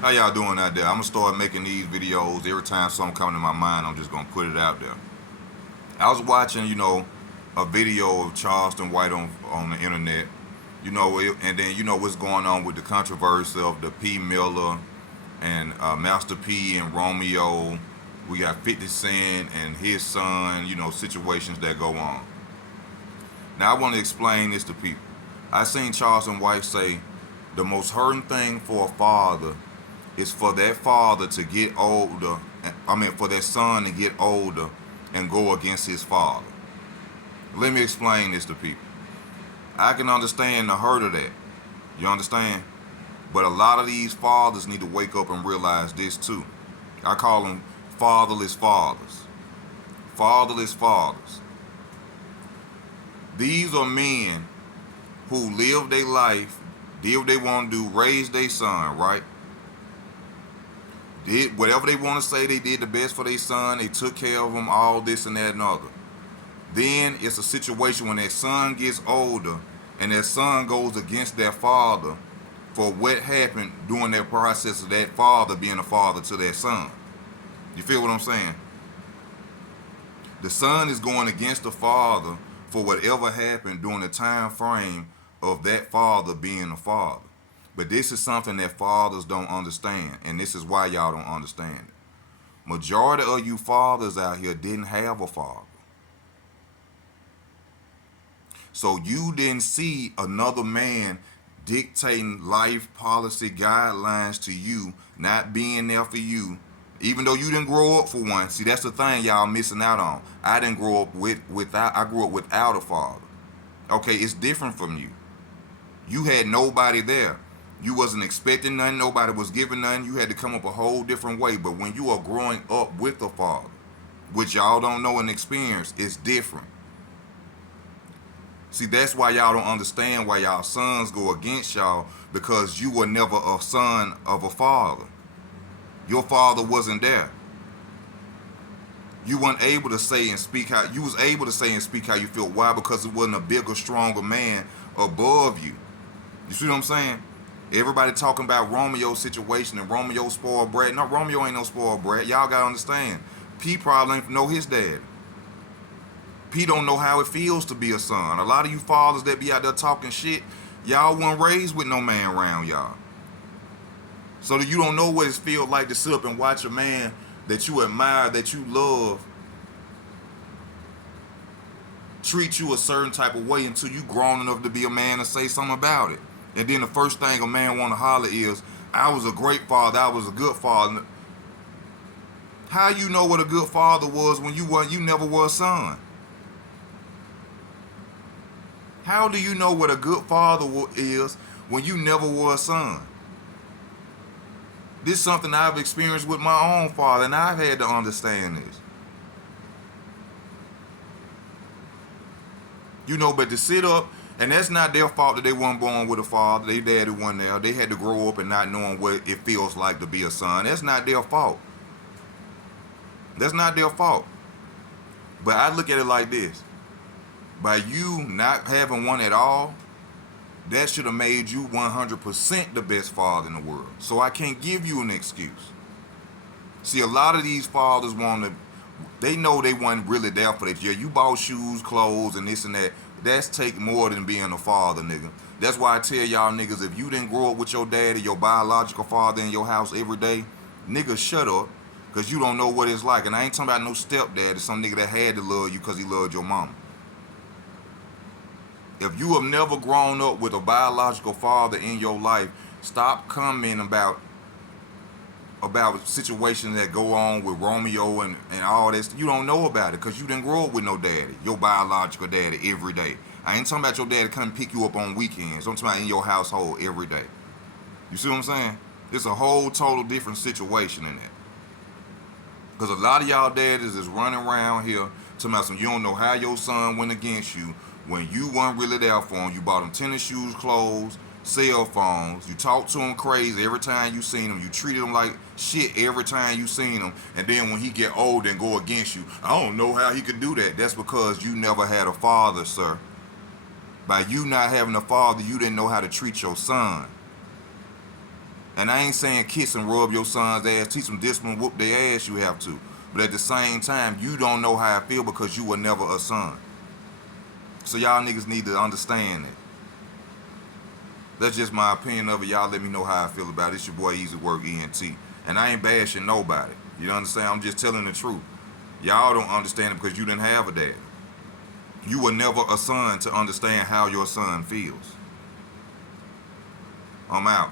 How y'all doing out there? I'm gonna start making these videos every time something comes to my mind. I'm just gonna put it out there. I was watching, a video of Charleston White on the internet. And then what's going on with the controversy of the P Miller and Master P and Romeo. We got 50 Cent and his son. Situations that go on. Now I want to explain this to people. I seen Charleston White say the most hurting thing for a father is for that father to get older. For that son to get older and go against his father. Let me explain this to people. I can understand the hurt of that. You understand? But a lot of these fathers need to wake up and realize this too. I call them fatherless fathers. Fatherless fathers. These are men who live their life, did what they want to do, raise their son, right? Did whatever they want to say, they did the best for their son. They took care of him, all this and that and other. Then it's a situation when that son gets older and that son goes against their father for what happened during that process of that father being a father to their son. You feel what I'm saying? The son is going against the father for whatever happened during the time frame of that father being a father. But this is something that fathers don't understand, and this is why y'all don't understand it. Majority of you fathers out here didn't have a father. So you didn't see another man dictating life policy guidelines to you, not being there for you, even though you didn't grow up for one. See, that's the thing y'all missing out on. I didn't grow up without. I grew up without a father. Okay, it's different from you. You had nobody there. You wasn't expecting nothing. Nobody was giving nothing. You had to come up a whole different way. But when you are growing up with a father, which y'all don't know and experience, it's different. See, that's why y'all don't understand why y'all sons go against y'all, because you were never a son of a father. Your father wasn't there. You weren't able to say and speak how you was able to say and speak how you feel. Why? Because it wasn't a bigger, stronger man above you. You see what I'm saying? Everybody talking about Romeo's situation and Romeo spoiled brat. No, Romeo ain't no spoiled brat. Y'all gotta understand. P probably ain't know his dad. P don't know how it feels to be a son. A lot of you fathers that be out there talking shit, y'all weren't raised with no man around y'all. So that you don't know what it feels like to sit up and watch a man that you admire, that you love, treat you a certain type of way until you grown enough to be a man and say something about it. And then the first thing a man want to holler is, I was a great father, I was a good father. How you know what a good father was when you never were a son? How do you know what a good father is when you never were a son? This is something I've experienced with my own father, and I've had to understand this. But to sit up, and that's not their fault that they weren't born with a father. Their daddy wasn't there. They had to grow up and not knowing what it feels like to be a son. That's not their fault. That's not their fault. But I look at it like this. By you not having one at all, that should have made you 100% the best father in the world. So I can't give you an excuse. See, a lot of these fathers they know they weren't really there for that. Yeah, you bought shoes, clothes, and this and that. That's take more than being a father, nigga. That's why I tell y'all niggas, if you didn't grow up with your daddy, your biological father in your house every day, nigga, shut up. Because you don't know what it's like. And I ain't talking about no stepdad. It's some nigga that had to love you because he loved your mama. If you have never grown up with a biological father in your life, stop commenting about situations that go on with Romeo and all this. You don't know about it because you didn't grow up with no daddy, your biological daddy, every day. I ain't talking about your daddy coming pick you up on weekends. I'm talking about in your household every day. You see what I'm saying? It's a whole total different situation in that. Because a lot of y'all daddies is running around here talking about you don't know how your son went against you when you weren't really there for him. You bought him tennis shoes, clothes, cell phones. You talked to him crazy every time you seen him. You treated him like shit every time you seen him. And then when he get old and go against you, I don't know how he could do that. That's because you never had a father, sir. By you not having a father, you didn't know how to treat your son. And I ain't saying kiss and rub your son's ass, teach them discipline, whoop their ass, you have to. But at the same time, you don't know how I feel because you were never a son. So y'all niggas need to understand that. That's just my opinion of it. Y'all let me know how I feel about it. It's your boy Easy Work ENT. And I ain't bashing nobody. You understand? I'm just telling the truth. Y'all don't understand it because you didn't have a dad. You were never a son to understand how your son feels. I'm out.